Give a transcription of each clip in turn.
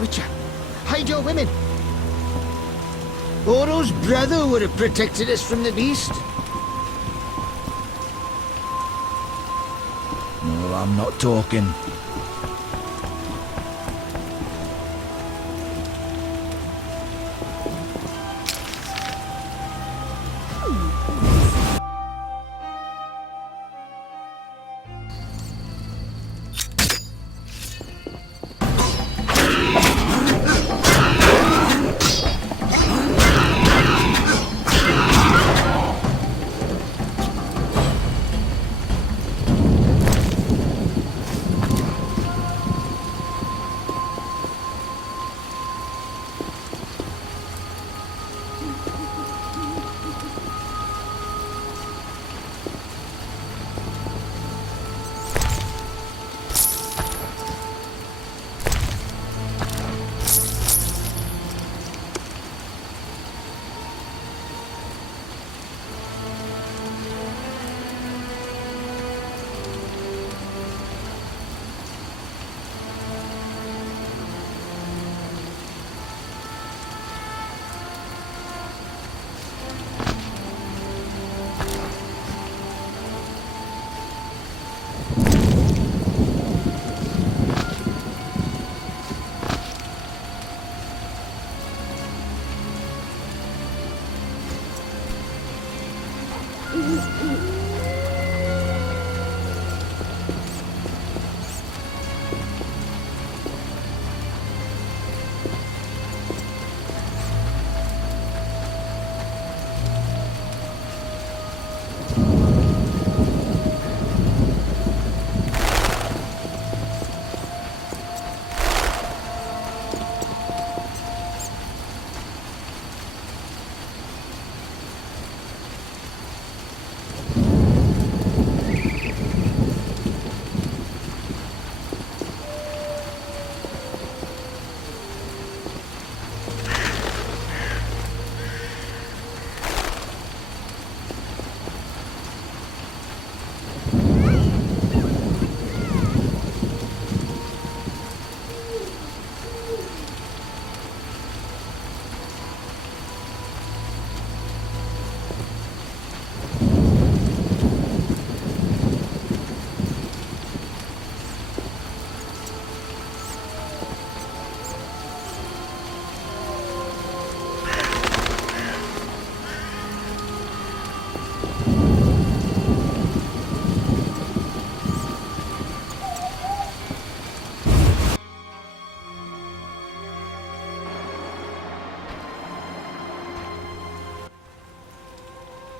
Witcher. Hide your women. Oro's brother would have protected us from the beast. No, I'm not talking.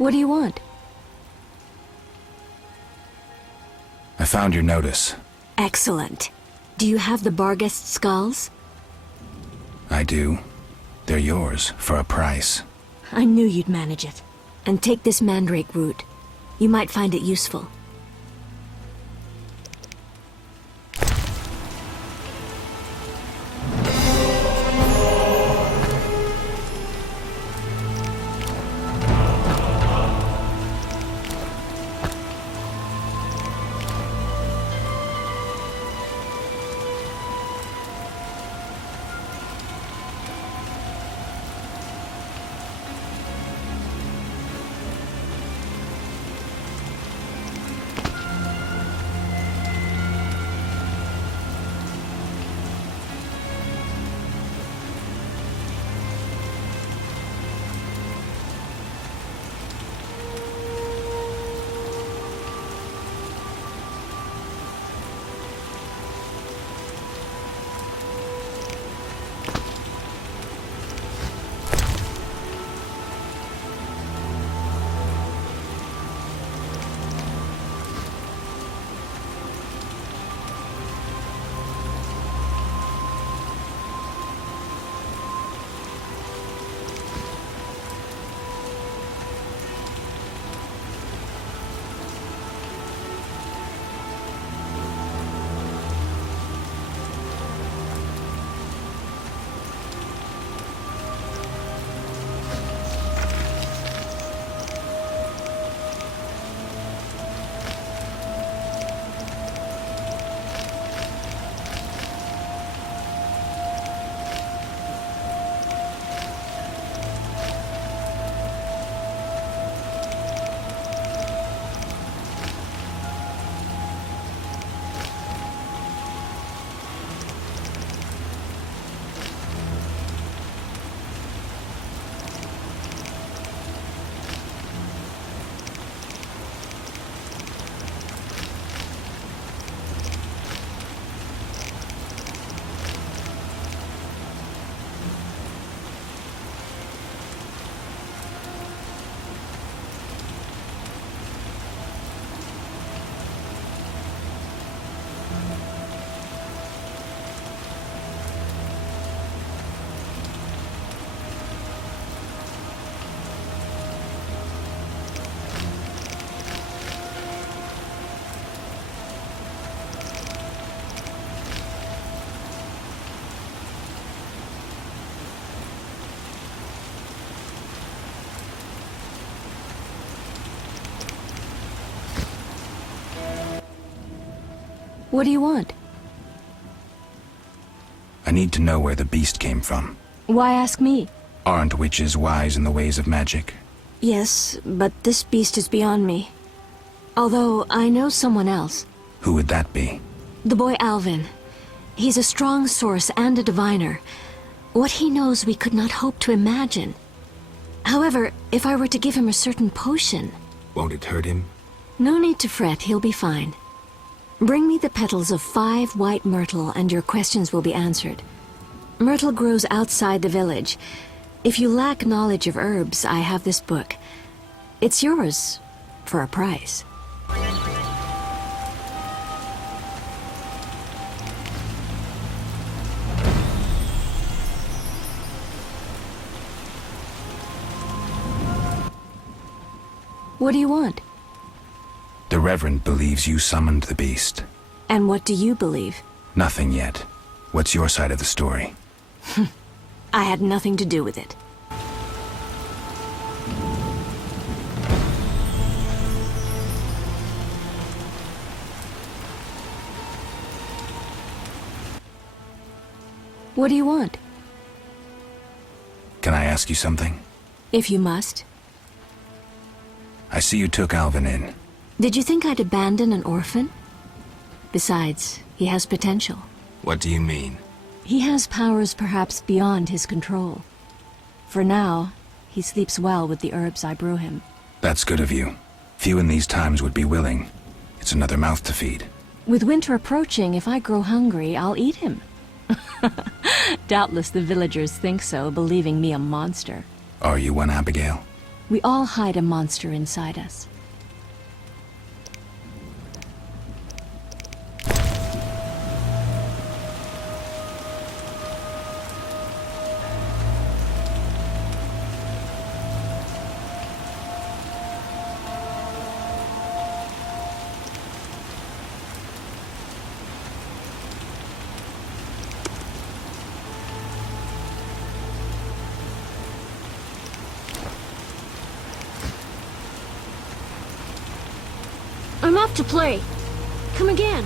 What do you want? I found your notice. Excellent. Do you have the Barghest skulls? I do. They're yours, for a price. I knew you'd manage it. And take this mandrake root. You might find it useful. What do you want? I need to know where the beast came from. Why ask me? Aren't witches wise in the ways of magic? Yes, but this beast is beyond me. Although I know someone else. Who would that be? The boy Alvin. He's a strong source and a diviner. What he knows we could not hope to imagine. However, if I were to give him a certain potion... Won't it hurt him? No need to fret, he'll be fine. Bring me the petals of 5 white myrtle and your questions will be answered. Myrtle grows outside the village. If you lack knowledge of herbs, I have this book. It's yours, for a price. What do you want? The Reverend believes you summoned the beast. And what do you believe? Nothing yet. What's your side of the story? I had nothing to do with it. What do you want? Can I ask you something? If you must. I see you took Alvin in. Did you think I'd abandon an orphan? Besides, he has potential. What do you mean? He has powers perhaps beyond his control. For now, he sleeps well with the herbs I brew him. That's good of you. Few in these times would be willing. It's another mouth to feed. With winter approaching, if I grow hungry, I'll eat him. Doubtless the villagers think so, believing me a monster. Are you one, Abigail? We all hide a monster inside us. I'm off to play. Come again.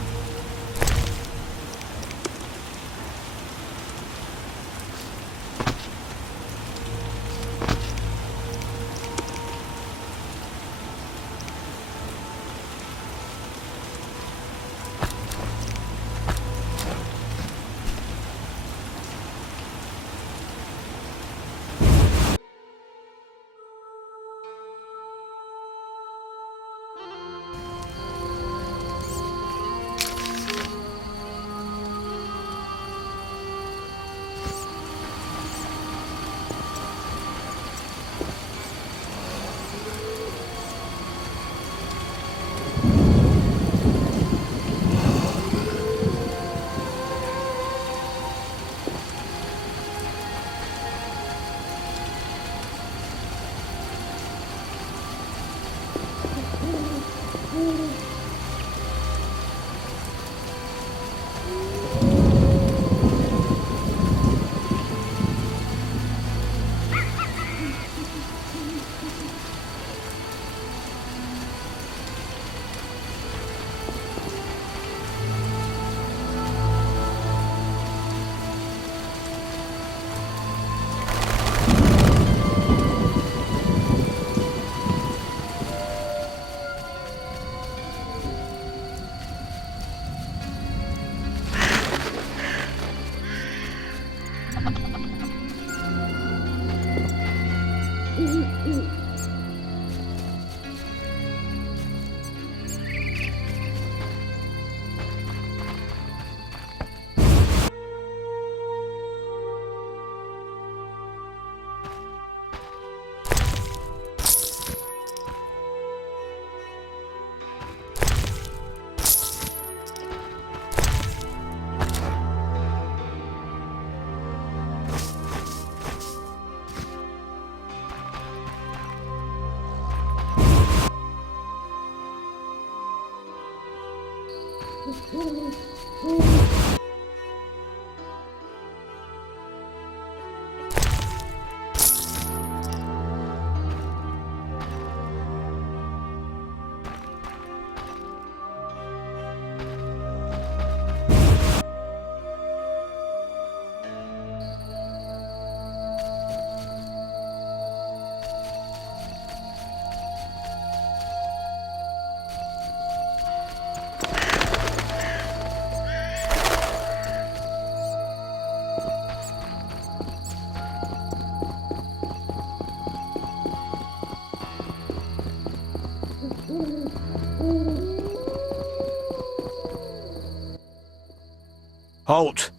Halt!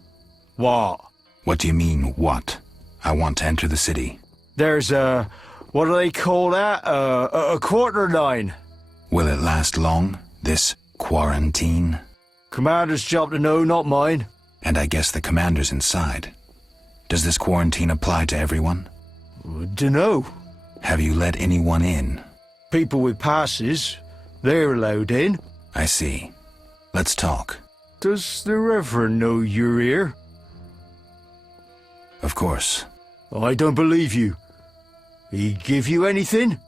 What? What do you mean, what? I want to enter the city. There's a... what do they call that? A quarter line. Will it last long, this quarantine? Commander's job to know, not mine. And I guess the commander's inside. Does this quarantine apply to everyone? Dunno. Have you let anyone in? People with passes, they're allowed in. I see. Let's talk. Does the Reverend know you're here? Of course. I don't believe you. He give you anything?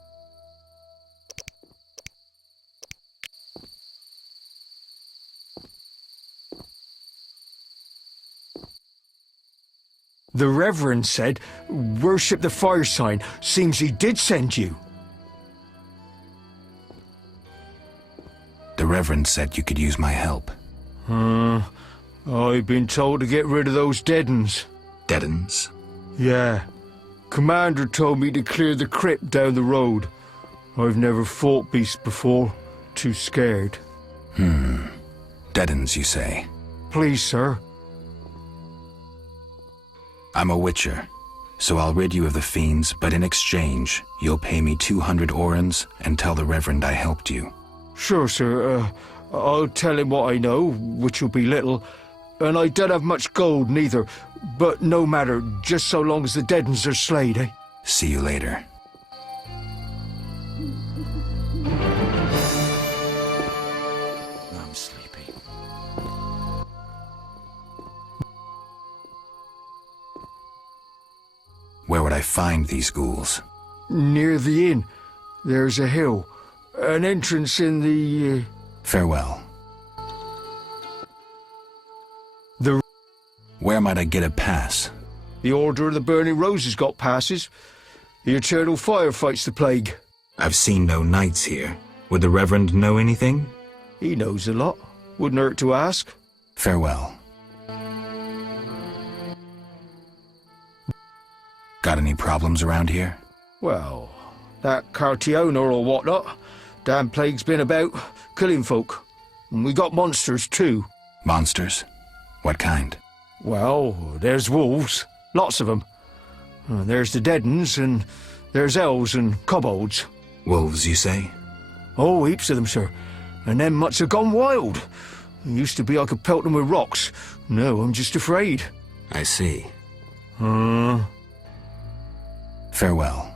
The Reverend said, worship the fire sign. Seems he did send you. The Reverend said you could use my help. I've been told to get rid of those dead uns. Deadens? Yeah. Commander told me to clear the crypt down the road. I've never fought beasts before. Too scared. Deadens, you say? Please, sir. I'm a witcher, so I'll rid you of the fiends, but in exchange, you'll pay me 200 orens and tell the Reverend I helped you. Sure, sir. I'll tell him what I know, which will be little. And I don't have much gold, neither. But no matter, just so long as the dead uns are slayed, eh? See you later. I'm sleepy. Where would I find these ghouls? Near the inn, there's a hill. An entrance in the... Farewell. The Where might I get a pass? Order of the Burning Roses got passes. The Eternal Fire fights the plague. I've seen no knights here. Would the Reverend know anything? He knows a lot. Wouldn't hurt to ask. Farewell. Got any problems around here? Well, that Cartiona or whatnot. Damn plague's been about, killing folk. And we got monsters too. Monsters? What kind? Well, there's wolves. Lots of them. There's the dead uns, and there's elves and kobolds. Wolves, you say? Oh, heaps of them, sir. And them mutts have gone wild. It used to be I could pelt them with rocks. No, I'm just afraid. I see. Farewell.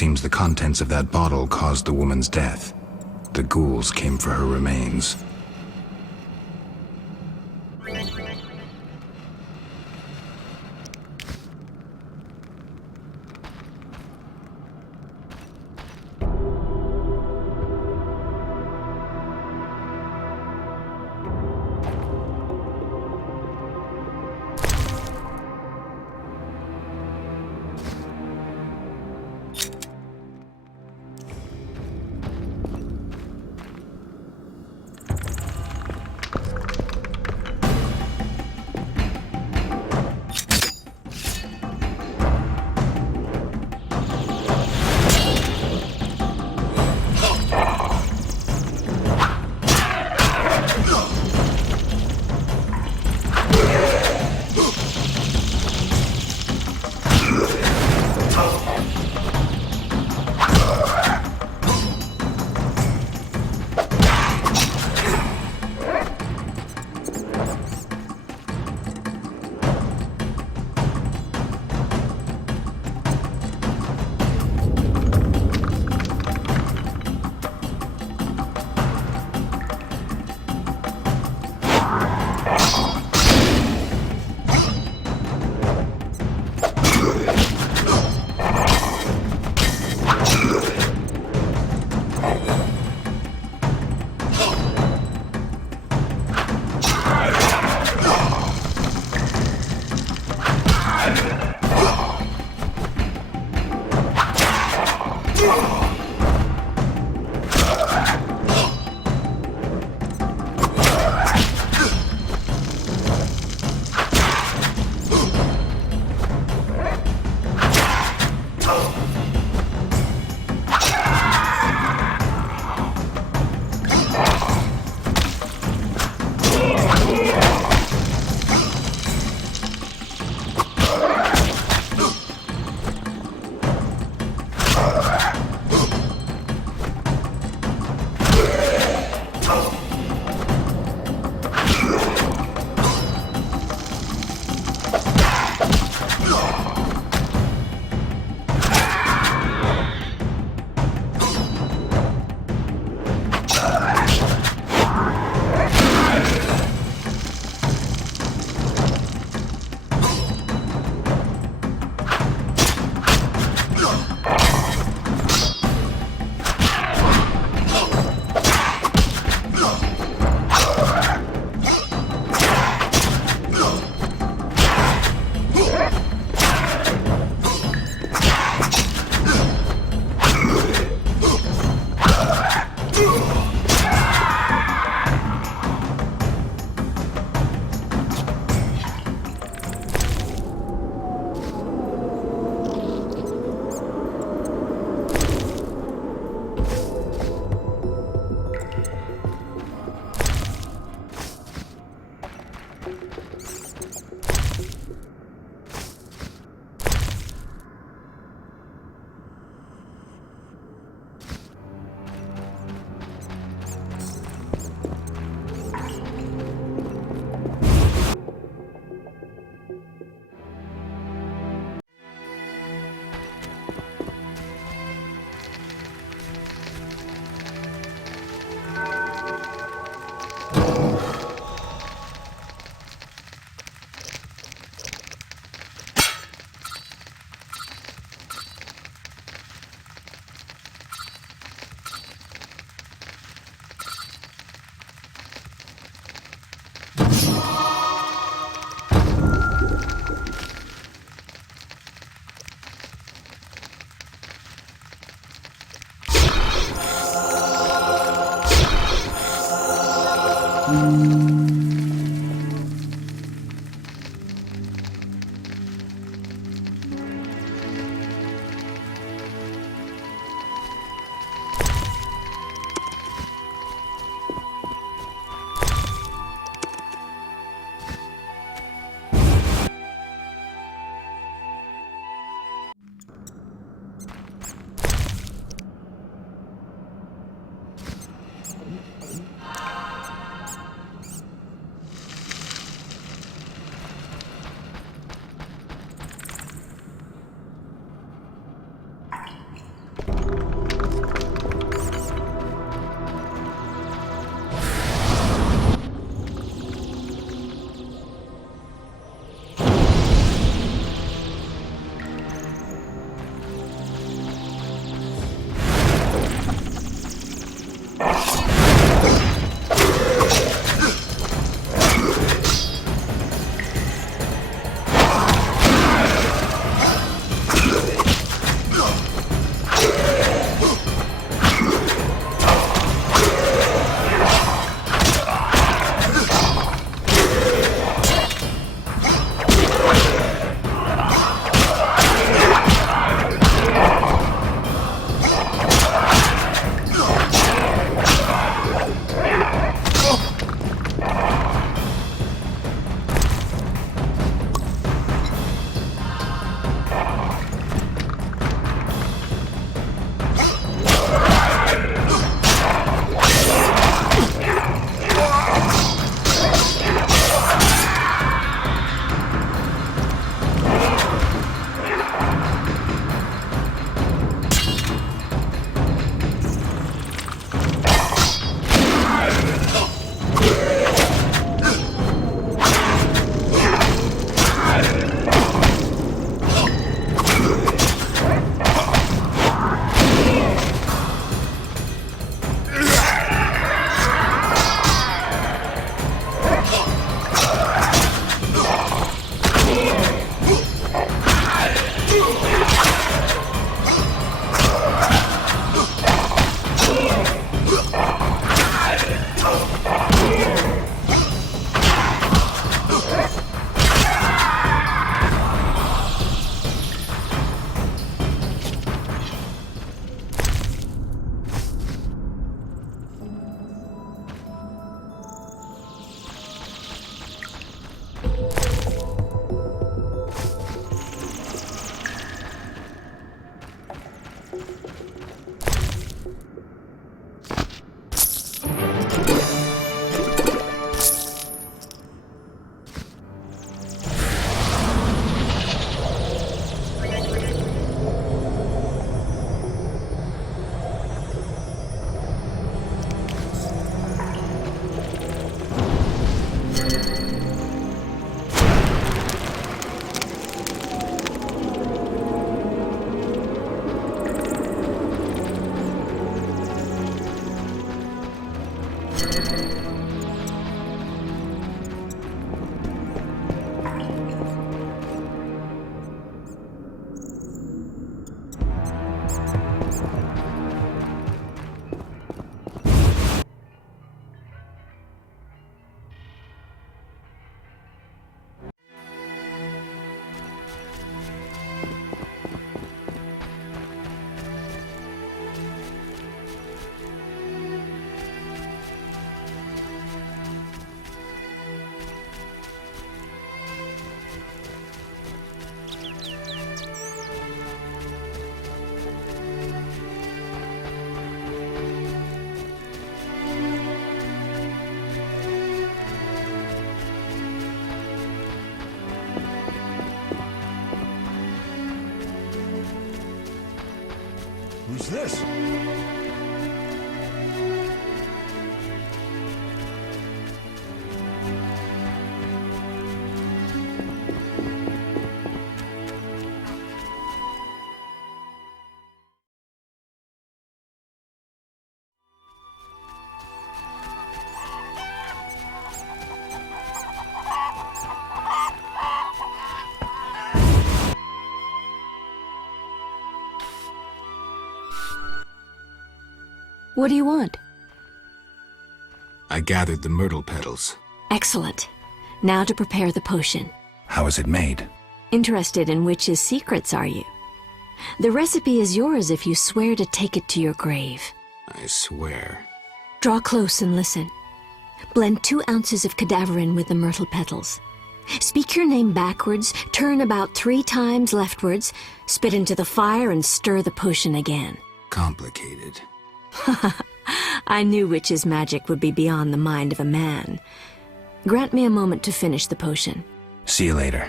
Seems the contents of that bottle caused the woman's death. The ghouls came for her remains. this? What do you want? I gathered the myrtle petals. Excellent. Now to prepare the potion. How is it made? Interested in witches' secrets, are you? The recipe is yours if you swear to take it to your grave. I swear. Draw close and listen. Blend 2 ounces of cadaverine with the myrtle petals. Speak your name backwards, turn about 3 times leftwards, spit into the fire and stir the potion again. Complicated. I knew witches' magic would be beyond the mind of a man. Grant me a moment to finish the potion. See you later.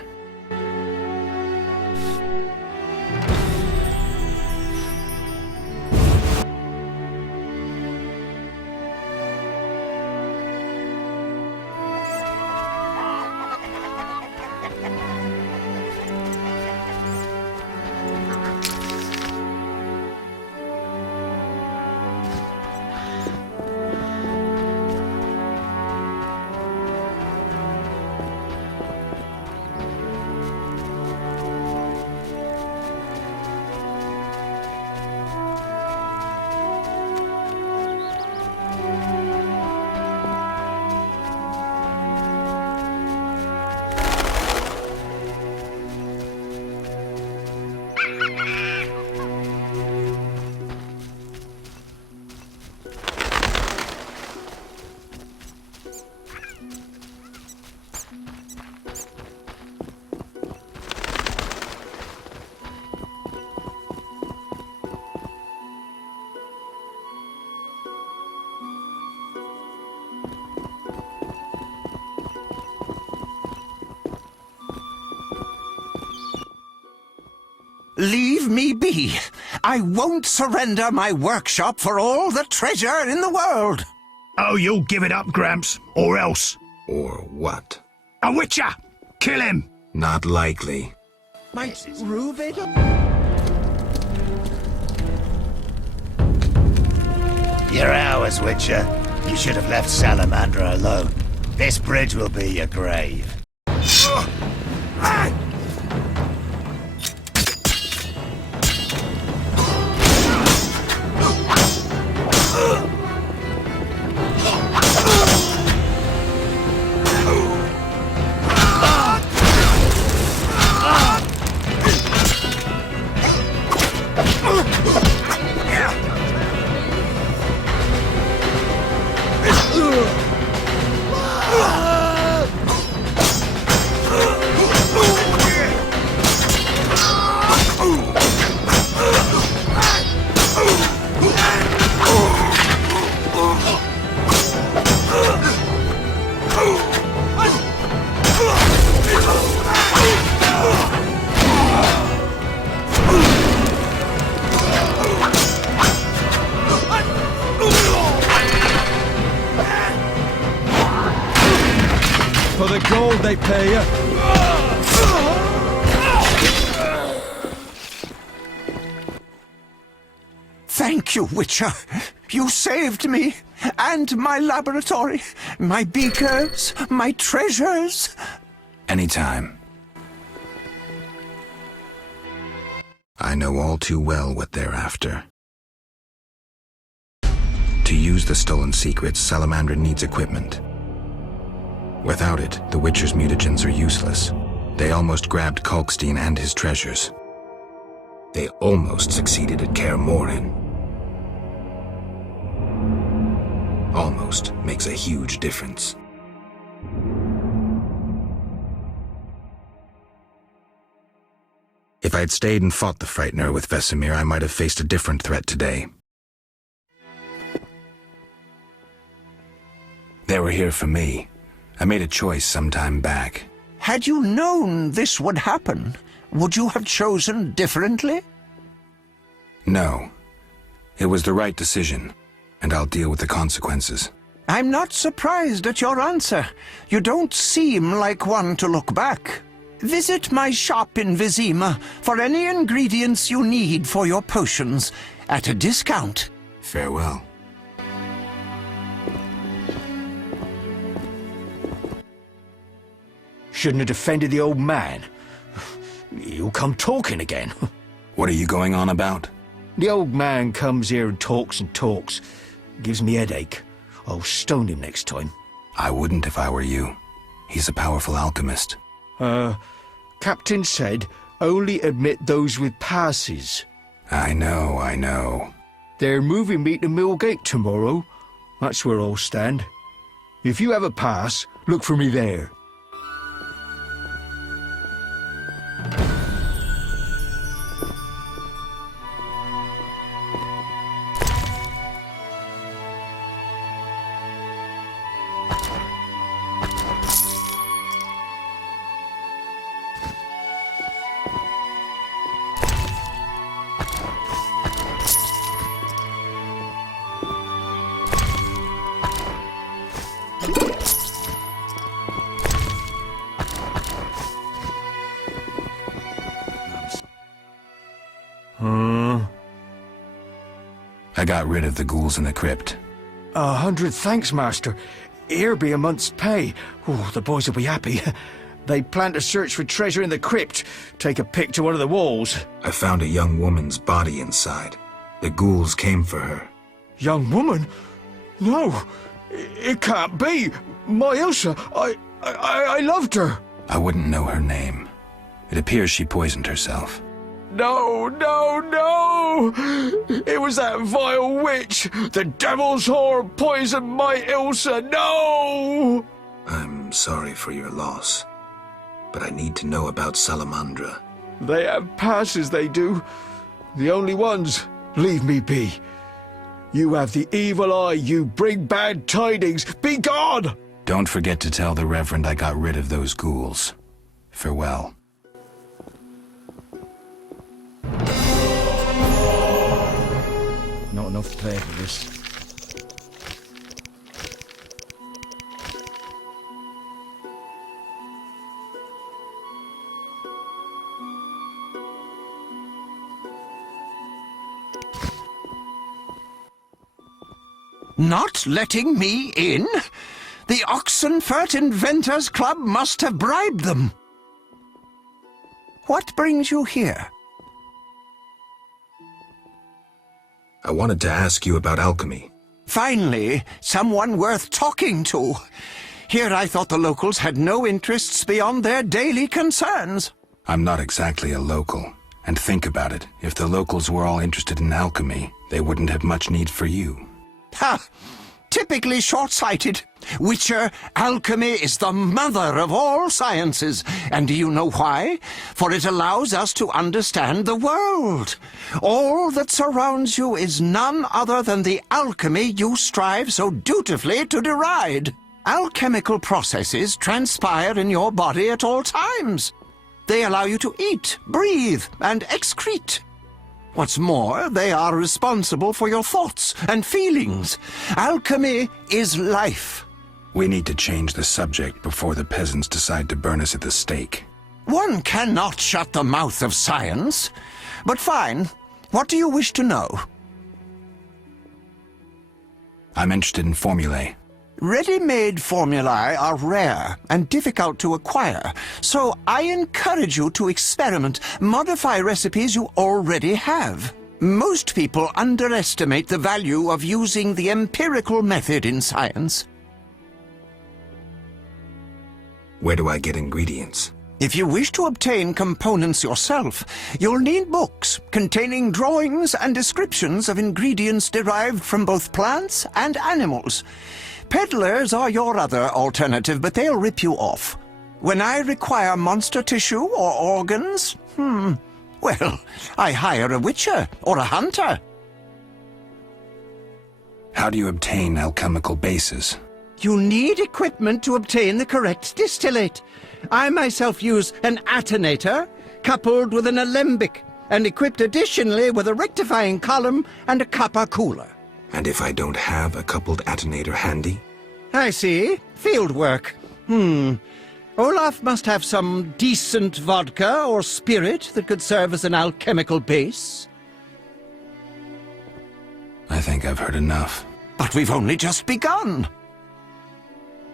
Leave me be. I won't surrender my workshop for all the treasure in the world. Oh, you'll give it up, Gramps, or else. Or what? A witcher! Kill him! Not likely. Might Reuben? You're ours, Witcher. You should have left Salamander alone. This bridge will be your grave. For the gold they pay you. Thank you, Witcher. You saved me, and my laboratory, my beakers, my treasures. Anytime. I know all too well what they're after. To use the stolen secrets, Salamander needs equipment. Without it, the Witcher's mutagens are useless. They almost grabbed Kalkstein and his treasures. They almost succeeded at Kaer Morhen. Almost makes a huge difference. If I had stayed and fought the Frightener with Vesemir, I might have faced a different threat today. They were here for me. I made a choice some time back. Had you known this would happen, would you have chosen differently? No. It was the right decision, and I'll deal with the consequences. I'm not surprised at your answer. You don't seem like one to look back. Visit my shop in Vizima for any ingredients you need for your potions, at a discount. Farewell. Shouldn't have defended the old man. He'll come talking again. What are you going on about? The old man comes here and talks. Gives me headache. I'll stone him next time. I wouldn't if I were you. He's a powerful alchemist. Captain said only admit those with passes. I know. They're moving me to Millgate tomorrow. That's where I'll stand. If you have a pass, look for me there. I got rid of the ghouls in the crypt. 100 thanks, Master. Here be a month's pay. Oh, the boys will be happy. They plan to search for treasure in the crypt. Take a pic to one of the walls. I found a young woman's body inside. The ghouls came for her. Young woman? No, it can't be. My Ilsa, I loved her. I wouldn't know her name. It appears she poisoned herself. No! It was that vile witch! The devil's whore poisoned my Ilsa! No! I'm sorry for your loss, but I need to know about Salamandra. They have passes, they do. The only ones. Leave me be. You have the evil eye, you bring bad tidings. Be gone! Don't forget to tell the Reverend I got rid of those ghouls. Farewell. Not enough to pay for this. Not letting me in? The Oxenfurt Inventors Club must have bribed them. What brings you here? I wanted to ask you about alchemy. Finally, someone worth talking to. Here I thought the locals had no interests beyond their daily concerns. I'm not exactly a local. And think about it, if the locals were all interested in alchemy, they wouldn't have much need for you. Ha! Typically short-sighted. Witcher, alchemy is the mother of all sciences. And do you know why? For it allows us to understand the world. All that surrounds you is none other than the alchemy you strive so dutifully to deride. Alchemical processes transpire in your body at all times. They allow you to eat, breathe, and excrete. What's more, they are responsible for your thoughts and feelings. Alchemy is life. We need to change the subject before the peasants decide to burn us at the stake. One cannot shut the mouth of science. But fine. What do you wish to know? I'm interested in formulae. Ready-made formulae are rare and difficult to acquire, so I encourage you to experiment, modify recipes you already have. Most people underestimate the value of using the empirical method in science. Where do I get ingredients? If you wish to obtain components yourself, you'll need books containing drawings and descriptions of ingredients derived from both plants and animals. Peddlers are your other alternative, but they'll rip you off. When I require monster tissue or organs, well, I hire a witcher or a hunter. How do you obtain alchemical bases? You need equipment to obtain the correct distillate. I myself use an attenator coupled with an alembic, and equipped additionally with a rectifying column and a copper cooler. And if I don't have a coupled attenator handy? I see. Field work. Olaf must have some decent vodka or spirit that could serve as an alchemical base. I think I've heard enough. But we've only just begun.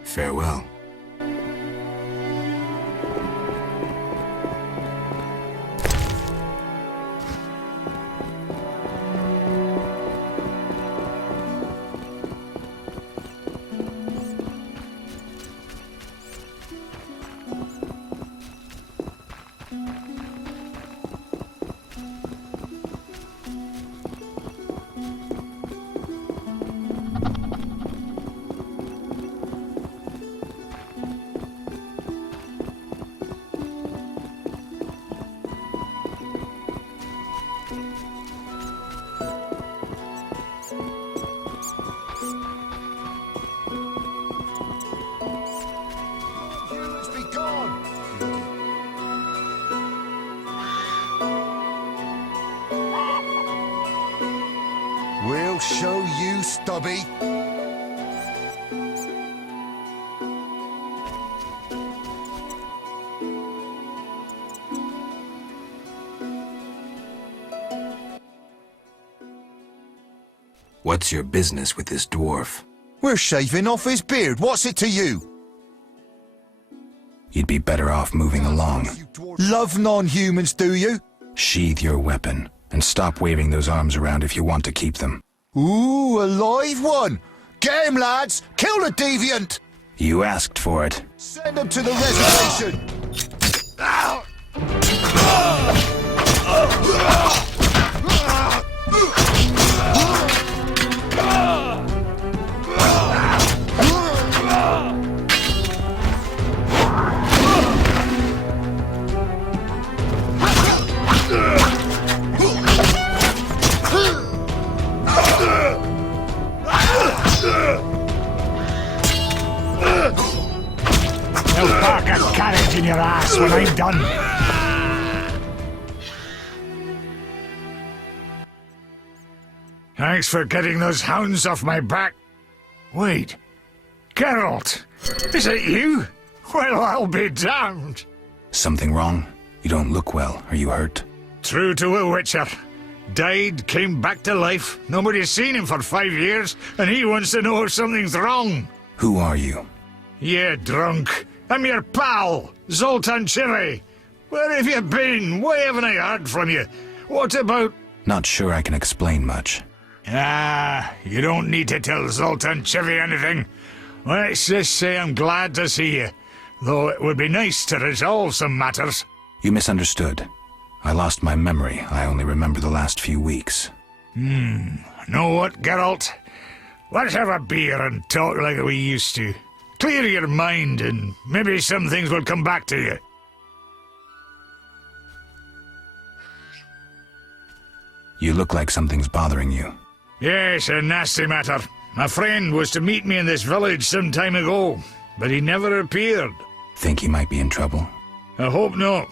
Farewell. We'll show you, Stubby. What's your business with this dwarf? We're shaving off his beard. What's it to you? You'd be better off moving along. Love non-humans, do you? Sheathe your weapon, and stop waving those arms around if you want to keep them. Ooh, a live one! Get him, lads! Kill the deviant! You asked for it. Send him to the reservation! I'll park a carriage in your ass when I'm done. Thanks for getting those hounds off my back. Wait, Geralt, is it you? Well, I'll be damned. Something wrong? You don't look well. Are you hurt? True to a witcher. Died, came back to life. Nobody's seen him for 5 years, and he wants to know if something's wrong. Who are you? Yeah, drunk. I'm your pal, Zoltan Chiri. Where have you been? Why haven't I heard from you? What about... Not sure I can explain much. You don't need to tell Zoltan Chiri anything. Let's just say I'm glad to see you. Though it would be nice to resolve some matters. You misunderstood. I lost my memory. I only remember the last few weeks. Know what, Geralt? Let's have a beer and talk like we used to. Clear your mind and maybe some things will come back to you. You look like something's bothering you. Yes, a nasty matter. My friend was to meet me in this village some time ago, but he never appeared. Think he might be in trouble? I hope not.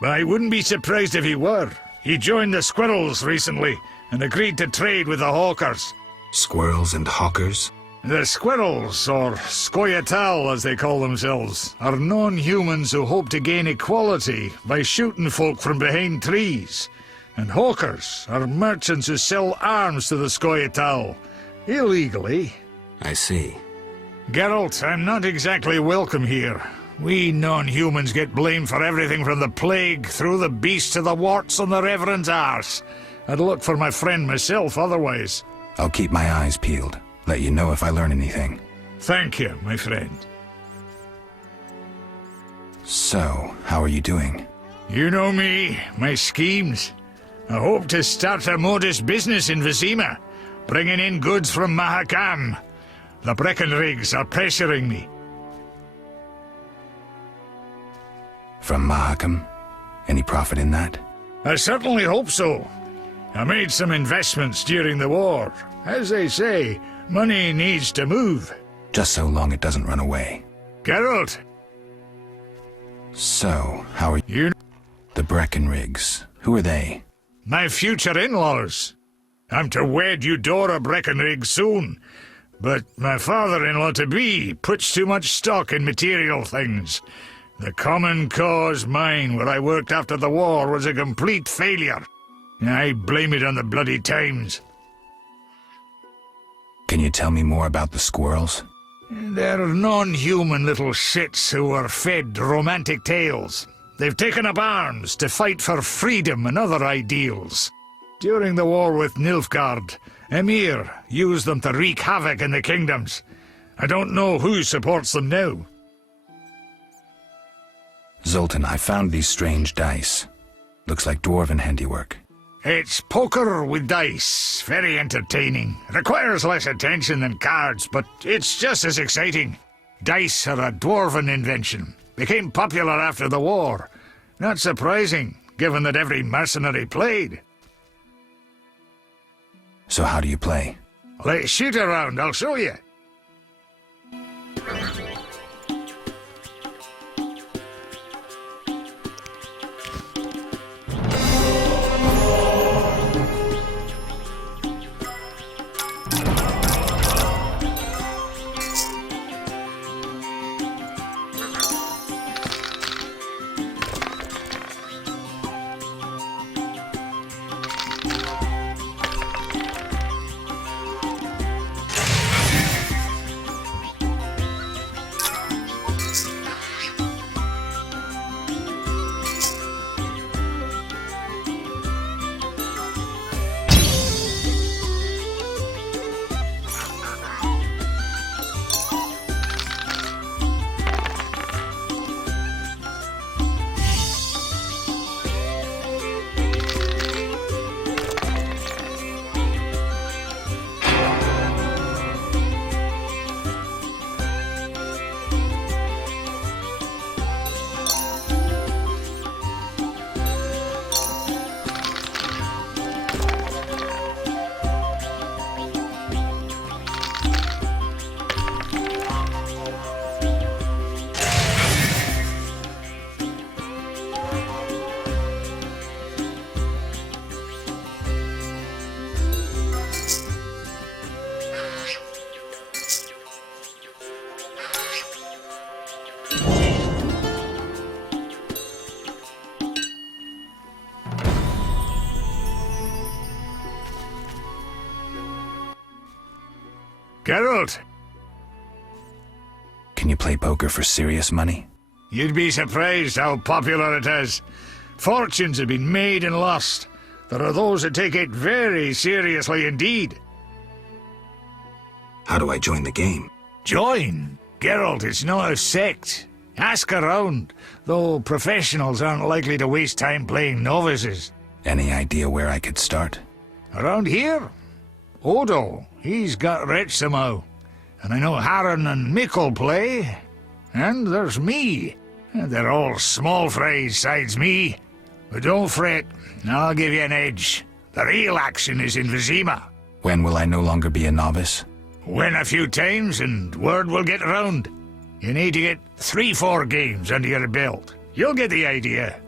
But I wouldn't be surprised if he were. He joined the Squirrels recently and agreed to trade with the Hawkers. Squirrels and hawkers? The Squirrels, or Scoia'tael as they call themselves, are non-humans who hope to gain equality by shooting folk from behind trees. And Hawkers are merchants who sell arms to the Scoia'tael, illegally. I see. Geralt, I'm not exactly welcome here. We non-humans get blamed for everything from the plague through the beast to the warts on the Reverend's arse. I'd look for my friend myself otherwise. I'll keep my eyes peeled. Let you know if I learn anything. Thank you, my friend. So, how are you doing? You know me, my schemes. I hope to start a modest business in Vizima, bringing in goods from Mahakam. The Breckenrigs are pressuring me. From Mahakam? Any profit in that? I certainly hope so. I made some investments during the war. As they say, money needs to move. Just so long it doesn't run away. Geralt! So, how are You The Breckenrigs. Who are they? My future in-laws. I'm to wed Eudora Breckenridge soon, but my father-in-law-to-be puts too much stock in material things. The Common Cause mine, where I worked after the war, was a complete failure. I blame it on the bloody times. Can you tell me more about the squirrels? They're non-human little shits who are fed romantic tales. They've taken up arms to fight for freedom and other ideals. During the war with Nilfgaard, Emir used them to wreak havoc in the kingdoms. I don't know who supports them now. Zoltan, I found these strange dice. Looks like dwarven handiwork. It's poker with dice. Very entertaining. Requires less attention than cards, but it's just as exciting. Dice are a dwarven invention. Became popular after the war. Not surprising, given that every mercenary played. So how do you play? Let's shoot around, I'll show you. Geralt, Can you play poker for serious money? you'd be surprised how popular it is. Fortunes have been made and lost. There are those that take it very seriously indeed. How do I join the game? Join? Geralt, it's not a sect. Ask around, though professionals aren't likely to waste time playing novices. Any idea where I could start? Around here? Odo, he's got rich somehow. And I know Harren and Mikkel play. And there's me. They're all small fries sides me. But don't fret, I'll give you an edge. The real action is in Vizima. When will I no longer be a novice? Win a few times and word will get round. You need to get 3-4 games under your belt. You'll get the idea.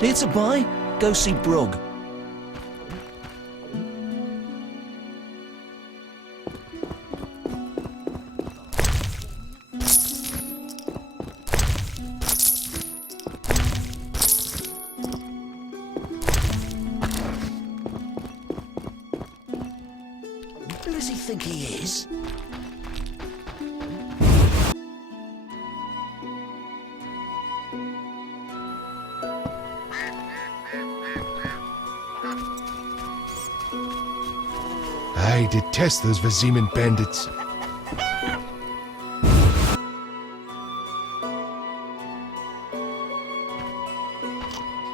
Need to buy? Go see Brug. Who does he think he is? I detest those Vaziman bandits.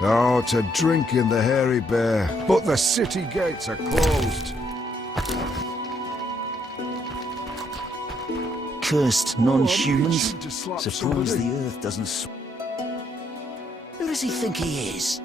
Oh, to drink in the Hairy Bear, but the city gates are closed. Cursed non-humans. itching to slap Suppose somebody. the earth doesn't Who does he think he is?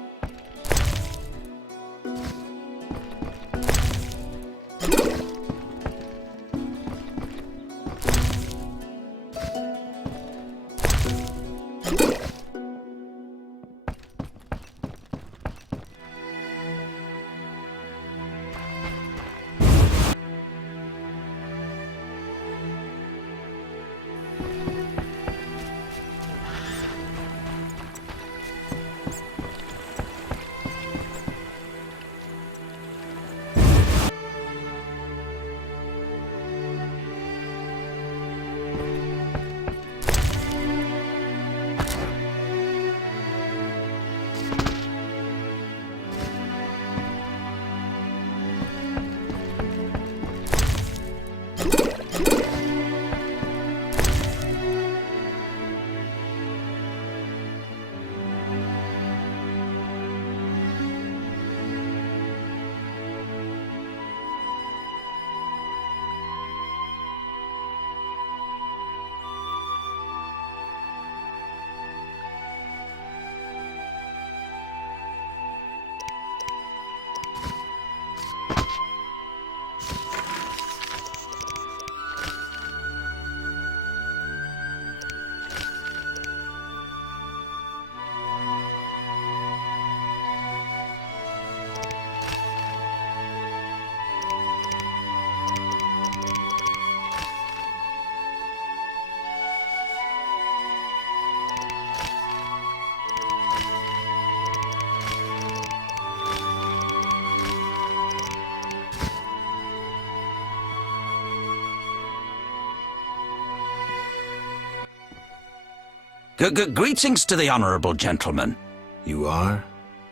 Greetings to the honourable gentleman. You are?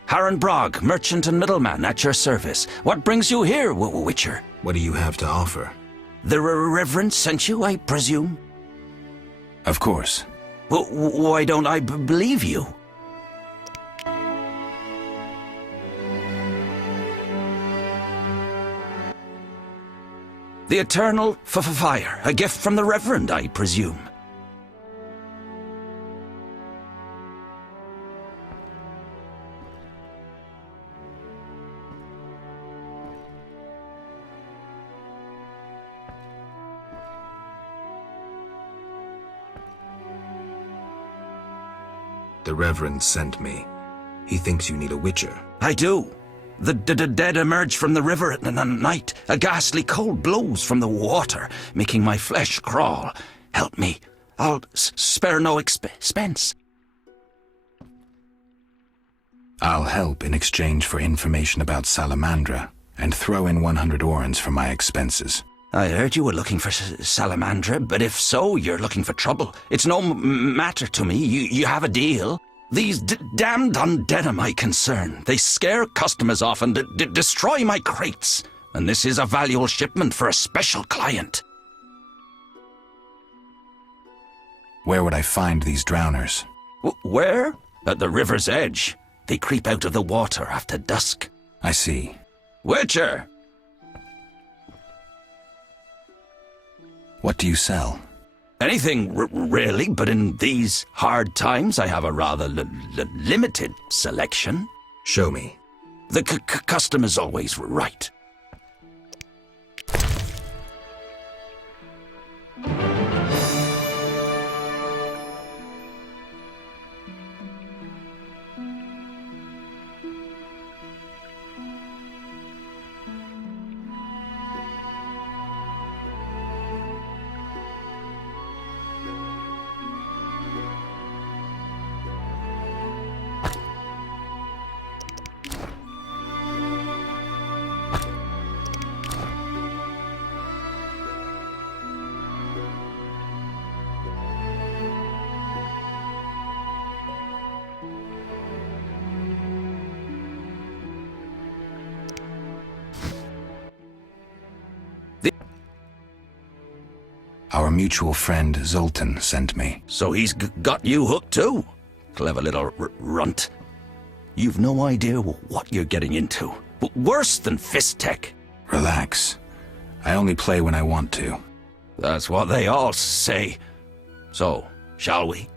Harren Brog, merchant and middleman, at your service. What brings you here, Witcher? What do you have to offer? The Reverend sent you, I presume? Of course. Why don't I believe you? The Eternal Fire, a gift from the Reverend, I presume. The Reverend sent me. He thinks you need a witcher. I do. The dead emerge from the river at night. A ghastly cold blows from the water, making my flesh crawl. Help me. I'll spare no expense. I'll help in exchange for information about Salamandra, and throw in 100 orens for my expenses. I heard you were looking for Salamandra, but if so, you're looking for trouble. It's no matter to me. You have a deal. These damned undead are my concern. They scare customers off and destroy my crates. And this is a valuable shipment for a special client. Where would I find these drowners? Where? At the river's edge. They creep out of the water after dusk. I see. Witcher! What do you sell? Anything, really, but in these hard times I have a rather limited selection. Show me. The customer's always right. Our mutual friend Zoltan sent me. So he's got you hooked too? Clever little runt. You've no idea what you're getting into. Worse than fist tech. Relax. I only play when I want to. That's what they all say. So, shall we?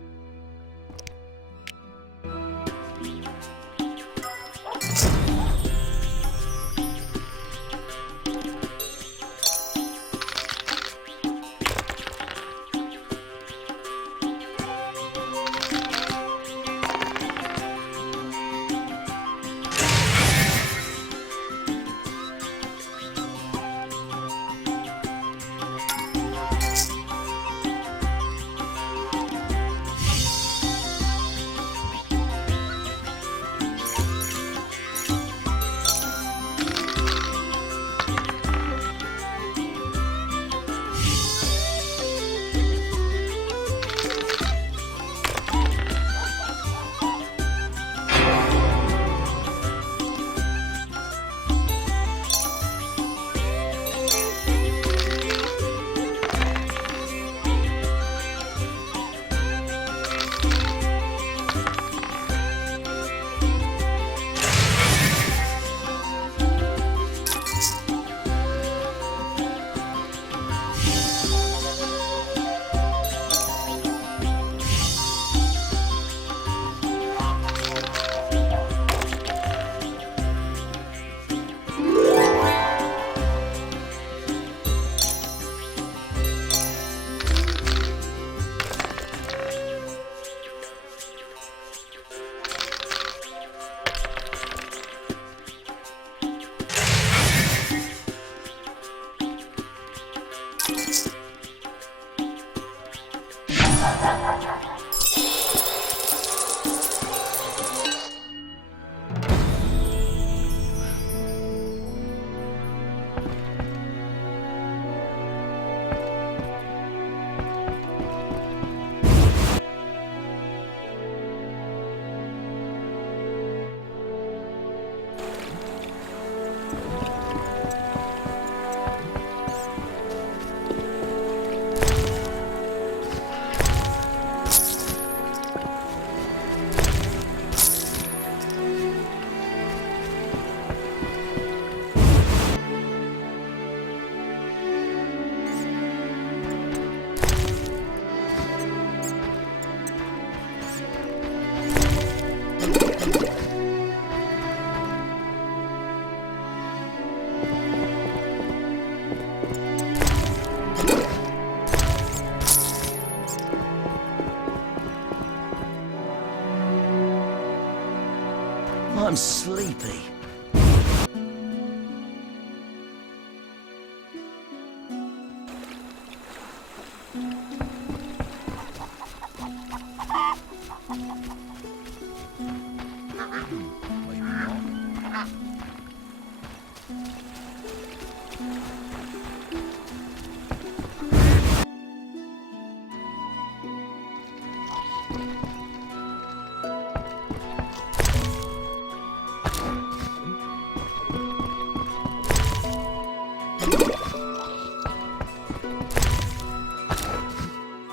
I'm sleepy.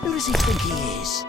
Who does he think he is?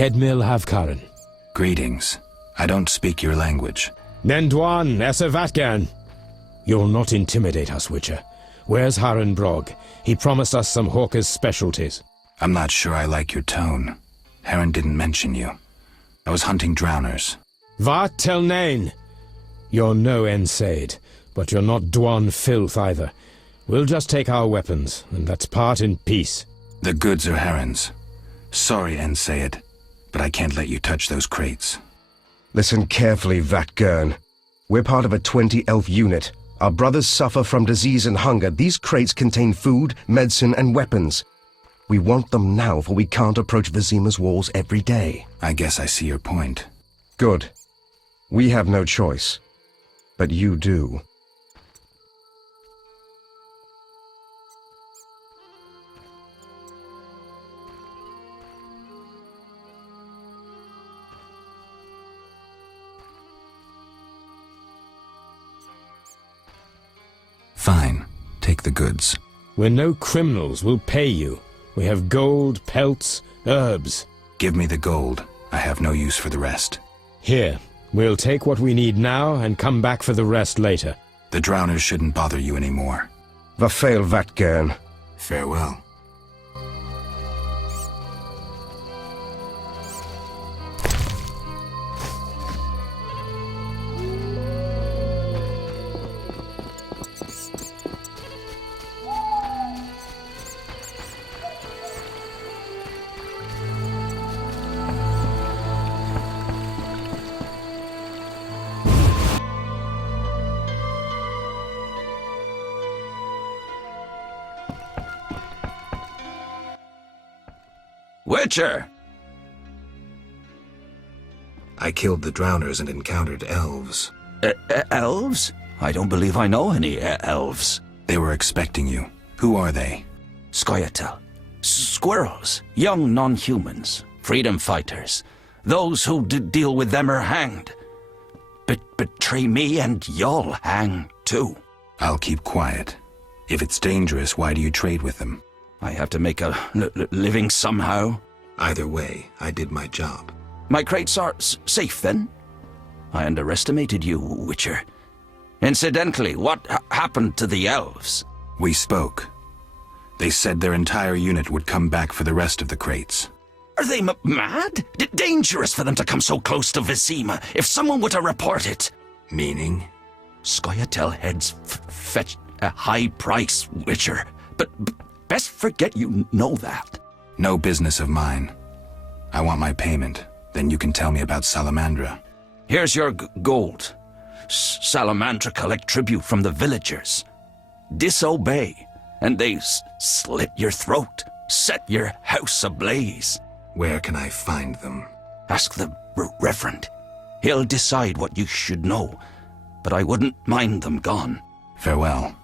Kedmil Havkaran. Greetings. I don't speak your language. Nendwan Esavatgan. You'll not intimidate us, Witcher. Where's Haran Brog? He promised us some hawker's specialties. I'm not sure I like your tone. Haran didn't mention you. I was hunting drowners. Vat tel nain. You're no Ensaid, but you're not Dwan filth either. We'll just take our weapons, and let's part in peace. The goods are Haran's. Sorry, Ensaid, but I can't let you touch those crates. Listen carefully, Vatgern. We're part of a 20-elf unit. Our brothers suffer from disease and hunger. These crates contain food, medicine, and weapons. We want them now, for we can't approach Vizima's walls every day. I guess I see your point. Good. We have no choice. But you do. Fine. Take the goods. We're no criminals. We'll pay you. We have gold, pelts, herbs. Give me the gold. I have no use for the rest. Here. We'll take what we need now and come back for the rest later. The drowners shouldn't bother you anymore. Vafail Vatgern. Farewell. Witcher! I killed the drowners and encountered elves. Elves? I don't believe I know any elves. They were expecting you. Who are they? Scoia'tael. Squirrels. Young non-humans. Freedom fighters. Those who deal with them are hanged. Betray me and you'll hang too. I'll keep quiet. If it's dangerous, why do you trade with them? I have to make a living somehow. Either way, I did my job. My crates are safe then? I underestimated you, Witcher. Incidentally, what happened to the elves? We spoke. They said their entire unit would come back for the rest of the crates. Are they mad? Dangerous for them to come so close to Vizima. If someone were to report it. Meaning? Scoia'tael heads fetch a high price, Witcher. But best forget you know that. No business of mine. I want my payment. Then you can tell me about Salamandra. Here's your gold. Salamandra collect tribute from the villagers. Disobey, and they slit your throat, set your house ablaze. Where can I find them? Ask the Reverend. He'll decide what you should know, but I wouldn't mind them gone. Farewell.